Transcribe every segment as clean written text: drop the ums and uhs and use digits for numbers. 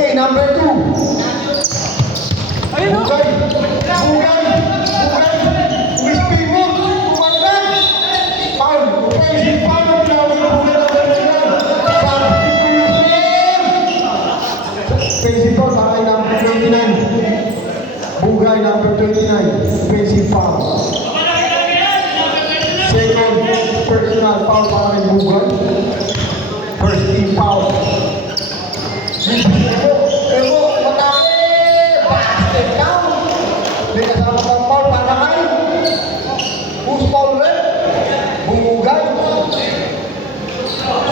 Okay, number 2. Ayun o. Bugay. Crispy Moon. Tumandag. Foul. Offensive foul. Offensive foul. Bakay number 29. Bugay number 29. Offensive foul. Second personal foul para kay Bugay. First team foul. Ego, matake! Basket count! May kasama kang foul para kay who's foul red? Bugay.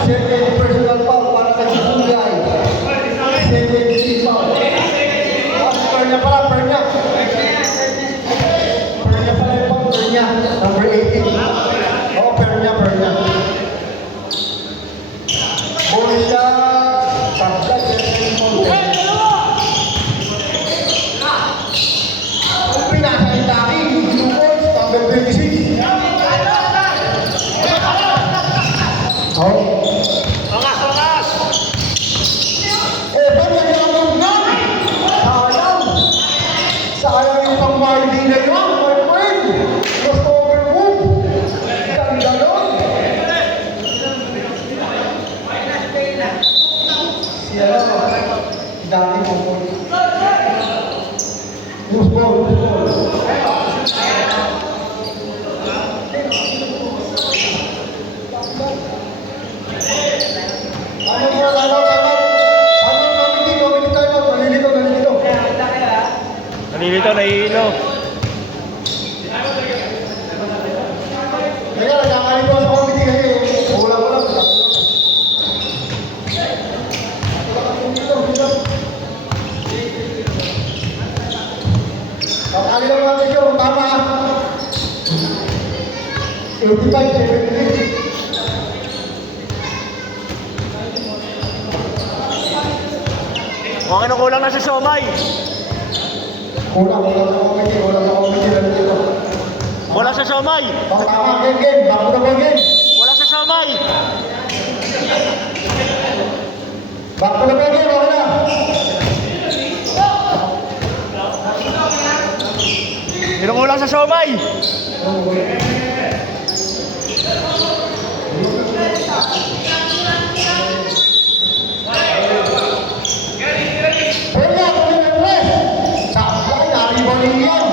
Second personal foul para kay Bugay. Second team foul. Per niya pala. Per niya pala yung foul. Per niya. Number 18. Oo, per niya. Bonus siya. Pagkat yung foul. Sayang yung pang-Mardy na yun, my friend. Just overmove. Ganda nun. Siya lang. Dati mo po. Loose ball. Nalilito, nahihilo. Kaya nagkakalito sa committee kasi wala. Kakali lang natin yun, tama. 85-70. Mga kinukulang na si Somay. Kulang sa committee lang dito. Wala sa Somay. Tama, game. Bago na game. Wala sa Somay. Bago na game, okay na. Kinukulang sa Somay. Pwede ako rin ang press. Sablay, naribon niyan.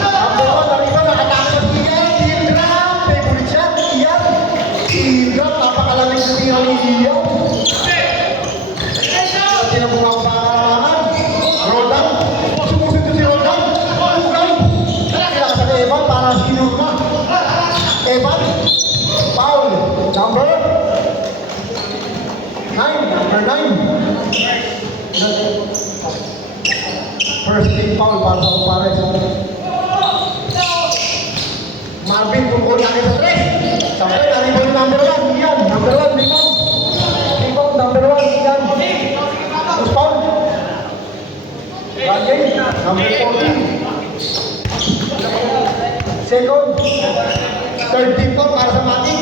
Ang bawat naribon, nakatakas niyan. Teardrop, favorite shot, iyan. Teardrop, napakalamig sa tira ni iyan. Tinabungan pa karangan. Rodan, sumusunod si Rodan. Bugay. Kinasa kay Evan para sinurma. Evan, foul. Number 9. First team foul para sa Pares. Marvin tungkol natin sa stress. Sampai naribon yung number 1. Yan, number 1, rebound. Rebound, number 1. Yan. First foul. Rajay, number 14. Second. Third team foul para sa Mati.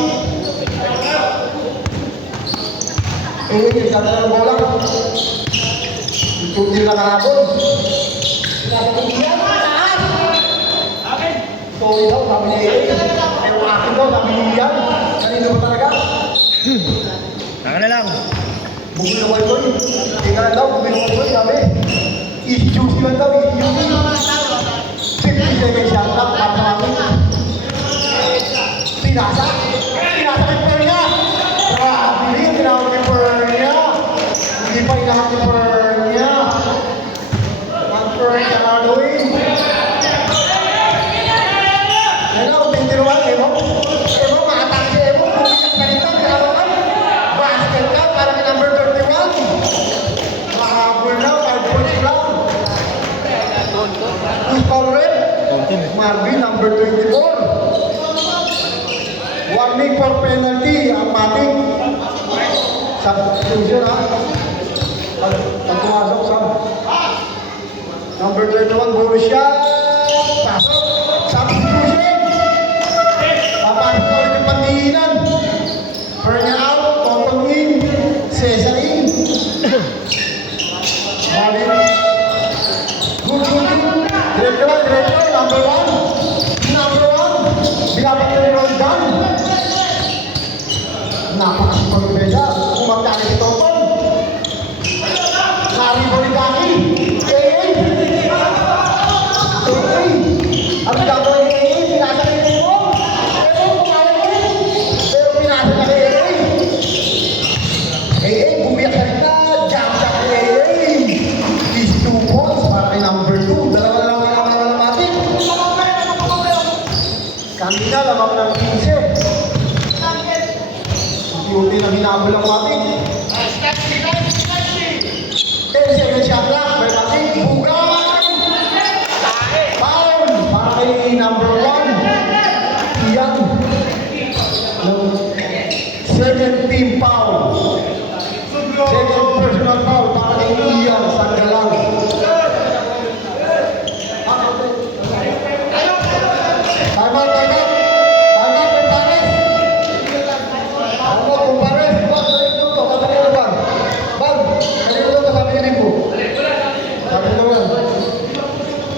Isa na ng bola. Itutin lang kahapon. Sinasabihan na lahat. Sorry daw, sabi ni Eric. Pero akin daw, sabi ni Ian. Kanino ba talaga? Taka na lang. Bugil na walboy. Tingnan lang daw, bugil na walboy. Sabi, easy juicy lang daw, easy juicy. 50 seconds shot lang, para sa amin. Pinasa kay Pernia. Grabe rin, tinawag kay Pernia. Hindi pa inahak ni Pernia. Ang Pernia na gawin. Yan ako, tindiruan, Evo, maatak si Evo. Pumiyak ka nito, kinawakan. Basket ka, para kay number 31. Mahabol na, 5 points lang. Who's foul red? Marvin, number 24. Warning for penalty, ang mating. Substitution ha. Pag pumasok sa number 31, Borussia. Pasok. Substitution. Papasok na ulit yung pandiinan. Pernia out, Totong in, Cesar in. diretso, number one. Binabat na ni Roldan. Napakasipag ng Beda. Kumagkali si Toton. Naribo ni Gaki. Ang gagawin ni AA, pinasa ni Temo. Pero pumayag din. Pero pinasa na ni AA. AA, bumiyak sa rin na. Jump shot ni AA. Is 2 points para kay number 2. Dalawa na lang kailangan na matik. Kanina, lamang ng 15. Unti-unti na hinabol ang matik. 10 seconds shot lang. May matik. Bugay! Foul! Para kay number 1. Iyan. Second team foul. Second personal foul para kay Iyan. Sanggalang. Time out, time out. Time out, Kumpares. Time out, Kumpares. Bag, kanino to? Kanino bag? Bag, kanino to? Sabi niya ko. Sabi niya yan.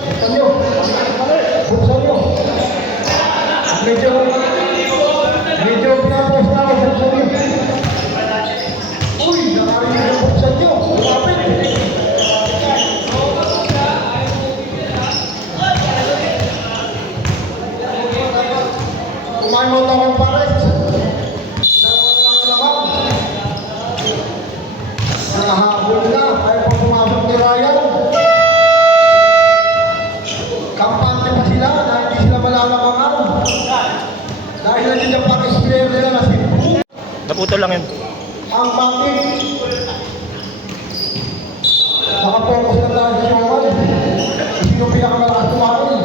Buksan niyo. Buksan niyo. Medyo pinapos na ako. Buksan niyo. Uy, nakarinig yung buksan niyo. Lumapit. Kumain mo ito Kumpares. Dalawa lang naman. Nakahabol na. Ayaw pa pumasok ni Ryan. Kampante pa sila na hindi sila malalamangan. Dahil nandiyan yung Paris player nila na si Boo. Naputol lang yun. Ang Matic. Nakapokus na tayo sa Showan. Sino pinakamalakas tumakin?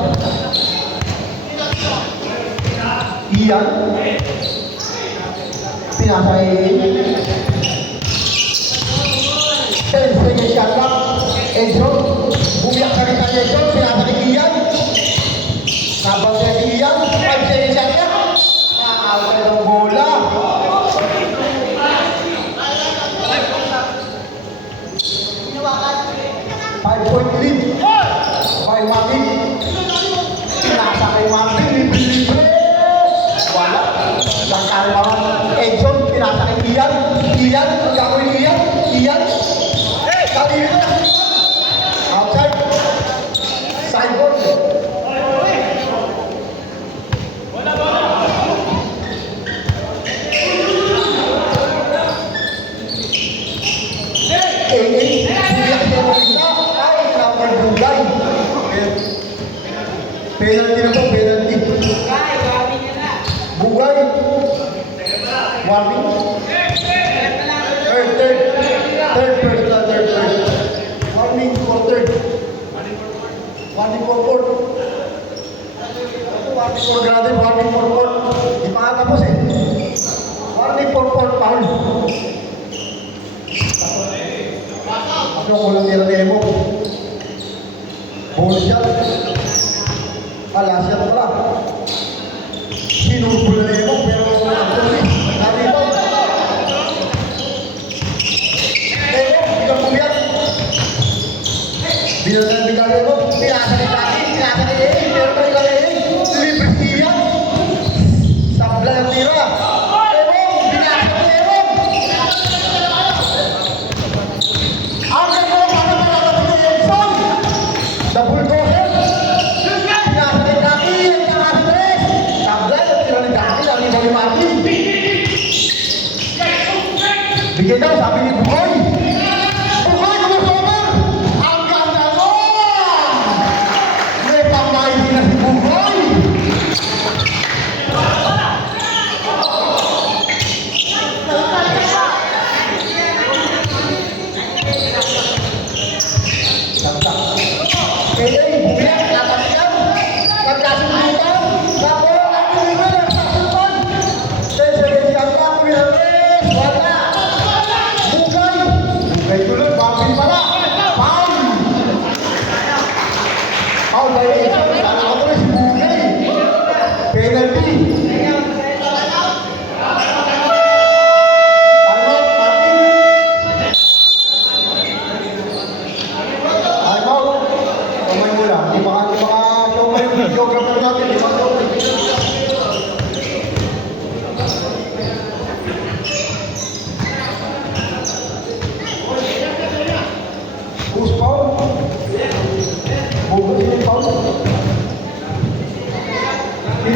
Iyan. Pinasa AA. 10 seconds shot lang. Edson. Bumiyak ka rin kay Edson. Pinasa kay Iyan. Sabang siya kay Iyan. 5 seconds shot lang. Nakakawal ng bola. Five-point lead. By Matic. Pinasa kay Matic. Libre-libre. Wala. Nagkalmahan. Edson. Pinasa kay Iyan. Iyan. Ang gagawin ni Iyan. Iyan. Sabi nito. Outside. Sideboard. Penalty na to, penalty. Bugay. Warning. Third first. Warning for third. Warning for fourth. Warning for granted, warning for fourth. Di pa nga tapos eh. Warning for fourth foul. Ako ko lang nila Nemo. Bonus shot. Last shot pala. Sinubol na Nemo pero nalito. Nemo, bilang pumiyak. Bilang Nemo, pinasa ni Taki, pinasa ni Eri, pero kaya kaya Eri, libre siya. Sabla ng tira. Nemo, pinasa ni Nemo. Ang Nemo, para ni Edson. Double goal. Pinasa ni Taki, ang nakastress. Sabla ng tira ni Taki, ang iba ni Mati. Bigyan daw, sabi ni Bukoy. Bukoy, kumusover! Ang ganda mo!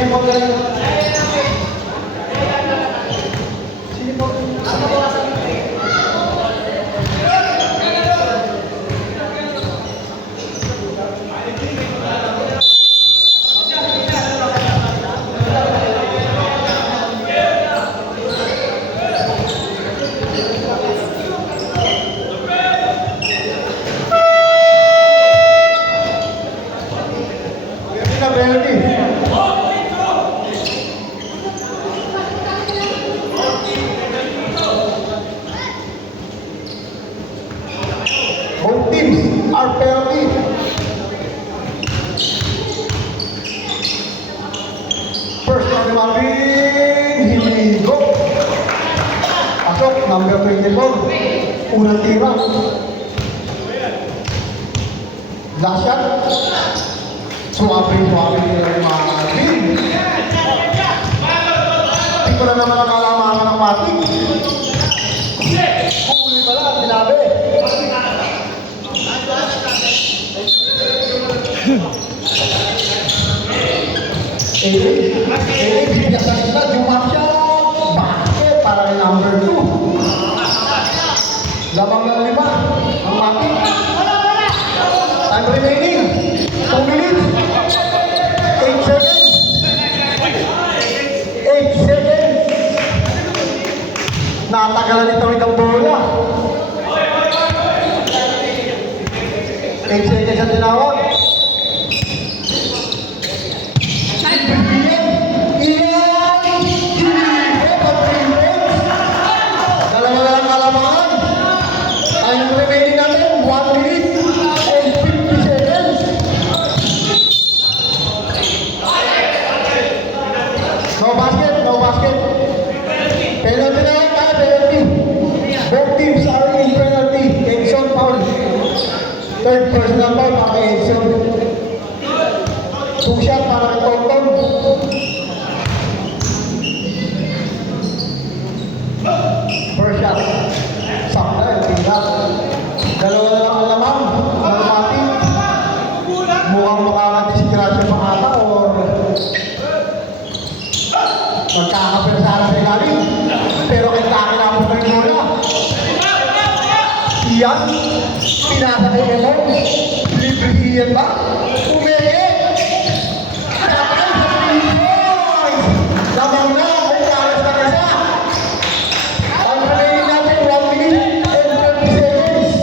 po kayo. Sino po? Both teams are penalty. First on the Marvin, Himigo. Pasok, number 24. Unang tira. Last shot. Suwabe ni Marvin. Hindi ko na naman nakalaman ng Marvin. Huli pala, sinabi. Bigyan sa isa, Jumasya, basket para kay number 2. Lamang ng 5, ang Mati. Time remaining, 2 minutes, 8 seconds. 8 seconds. Natagalan nito itong bola. 8 seconds ang tinawag. No basket, no basket. Penalty na lang tayo, penalty. Both teams are in penalty. Edson foul. Third personal foul para kay Edson. 2 shot para kay Tonton. First shot. Sakta, tingnan. Dalawa na lang ang lamang. Mati. Mukhang makakadisgrasya pa ata or magkakapersahan sa ilalim. Pero kitaki na po ng bola. Iyan, pinasa kay Elon. Libre iyan ba? Umeye! Kapag sa Pilipinas! Lamang na, may karas na isa. Ang remaining natin, 1 minute and 30 seconds.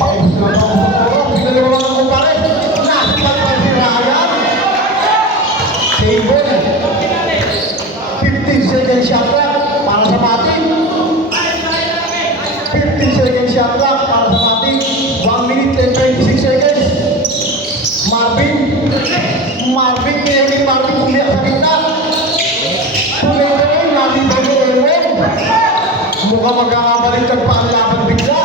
Paubos na ito ang pagkoro. Pinaliwa lang ang kumpare. Nasipan pa si Ryan. Table. 15 second shot clock para sa Mati. 15 second shot clock para sa Mati. 1 minute and 26 seconds. Marvin, ngayon Marvin kumiyak sa kita. Tuloy-tuloy, Marvin bago Elwen. Mukhang magkakabaliktad pa ang laban bigla.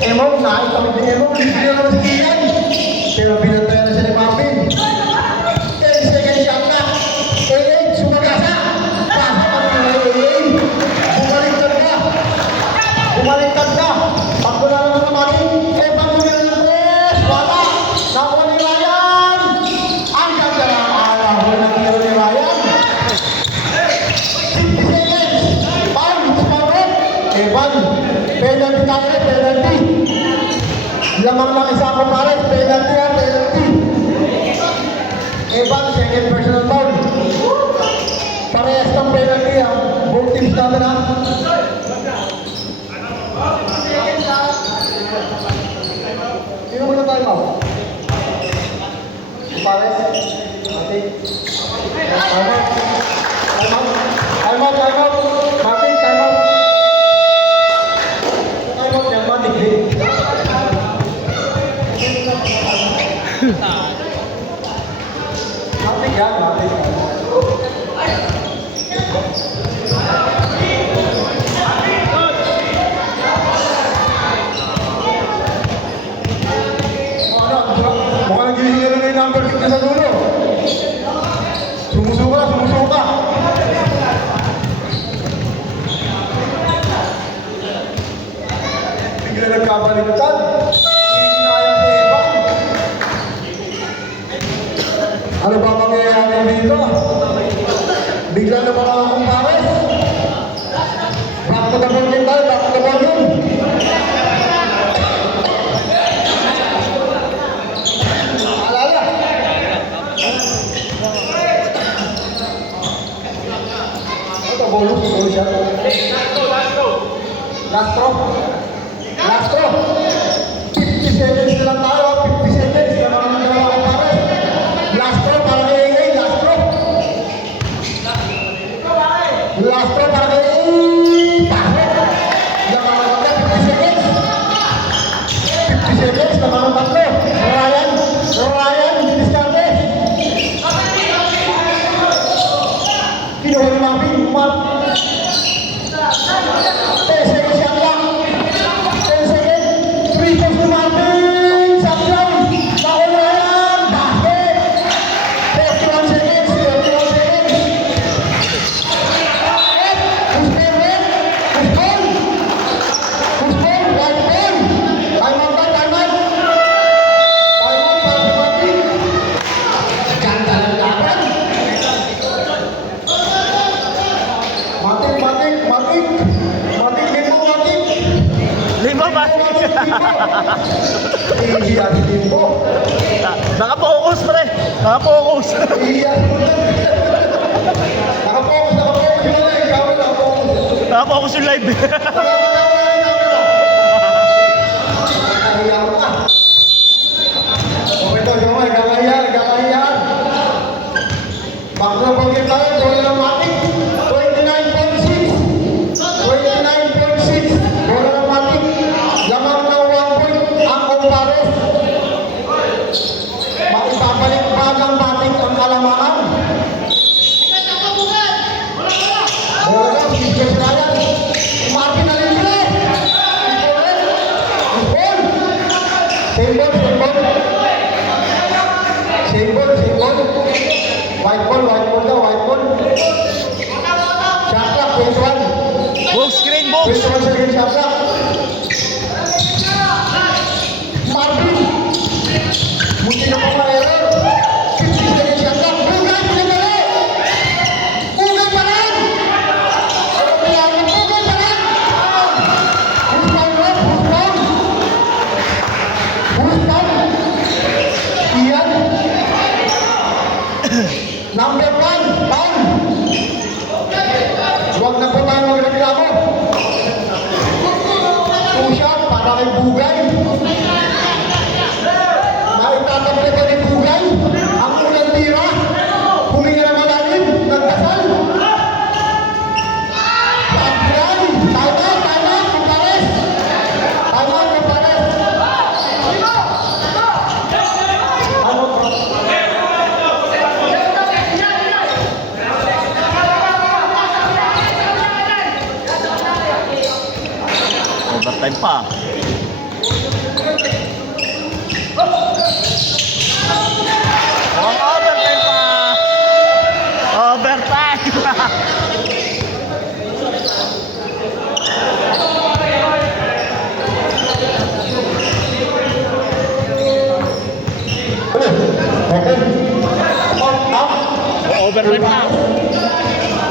Emong, nakikita ni Emong, hindi na naman si Ian. Pero pinantayan na siya ni Marvin. 10 second shot clock. Sumagasa. Pasa pa rin Bumaliktad ka. Takbo na naman sa Marvin. Pagbo nila ng tres. Wala. Nakuha ni Ryan. Ang ganda na ang ng tiro ni Ryan. 50 seconds. Foul. Sumagot. Evan. Penalty tayo. Penalty. Lamang lang isa ko pare. Penalty yan. Penalty. Evan. Second personal foul. Parehas ng penalty yan. Both teams natin ha. Sino muna tayo mo? Pares? Mati? Time out? Time out? Time out? Time out? Mati? Time out? Time out yan, Mati? Mati yan, Mati. Mukhang naghihingi na yung number 50 sa dulo. Sumusuka. Bigla nagkabaliktad. Hinayang ni Evan. Ano ba mangyayari dito? Bigla na mga kumpares. Back to the ball tayo, back to the ball yun. Alala. Ito, bonus, bonus siya. Last throw. Last throw. 50 seconds na lang tayo, 50 seconds na mga dalawa kumpares. Last throw para kay Ingay, last throw. Last throw para kay Ingay. Nakakaganda, 50 seconds. 50 seconds, nakakaganda tatlo. Ryan, diskarte. Kinuha ni Mami, umat. 10 seconds yan lang. 10 seconds. 3 points ni Mami. Sablon. Naon Ryan. Bakit? 31 seconds. 31 seconds. Lima ba? Naka-focus pre. Naka-focus. Naka-focus yung live. Maibabalik bagang batik ang kalamangan. Bola, bigyan si Ryan. Martin na libre. Same ball. White ball daw, white ball. Shot clock, 21. Book screen, book. 21 seconds shot clock. Martin. Mungkin na pa ma-error. 50 seconds shot clock. Bugay, pinagdali. Bugay pa rin. Bugay pa rin. Who's down? Iyan. Number 1, down. Huwag na po tayo magreklamo. 2 shot para kay Bugay. Maitatampi ko ni Bugay. Ang unang tira. Huminga na malalim. Nagdasal. Pagyan. Tama, kumpares. Tama, kumpares. Ano? Overtime pa. Overtime pa. Overtime. Okay. On, up. Overtime pa.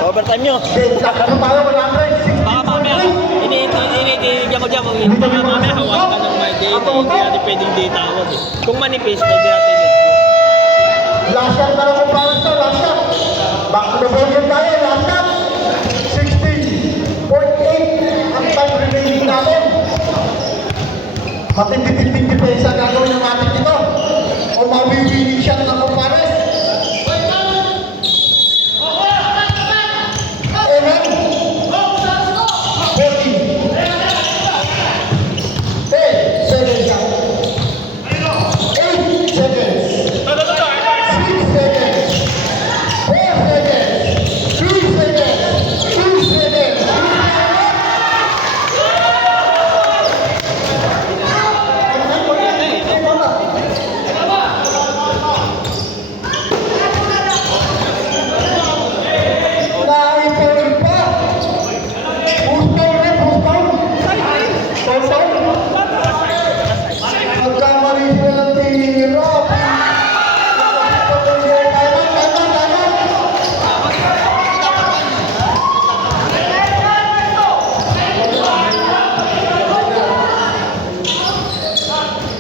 Overtime nyo. Ano tayo, 100? Baka mamaya, iniintindihan ko dyan, baka mamaya hawakan ka ng may data, hindi natin pwedeng data award eh. Kung manipis, pwede natin ito. Last shot na lang kung parang ito, last shot. Back to the volume tayo, last shot. 16.8 ang time remaining natin. Matindi-tindi pa isa gagawin ng ating ito. O mabibinig shot na kumpares. Amen. 14. 10 seconds out. 8 seconds. 6 seconds. 4 seconds. 3 seconds. 2 seconds.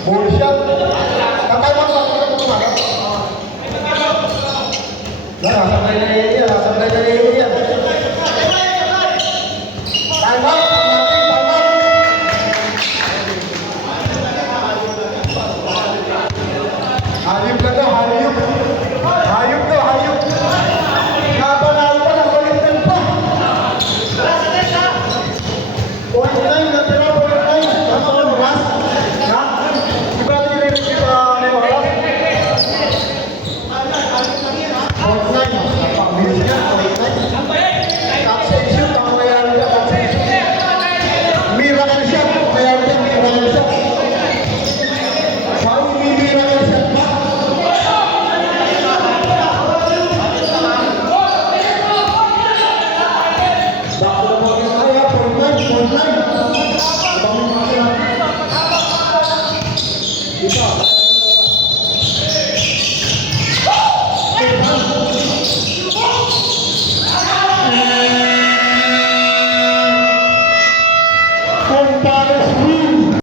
Bullshot. Tatay mo ba ito kumaga? Wala, sabay na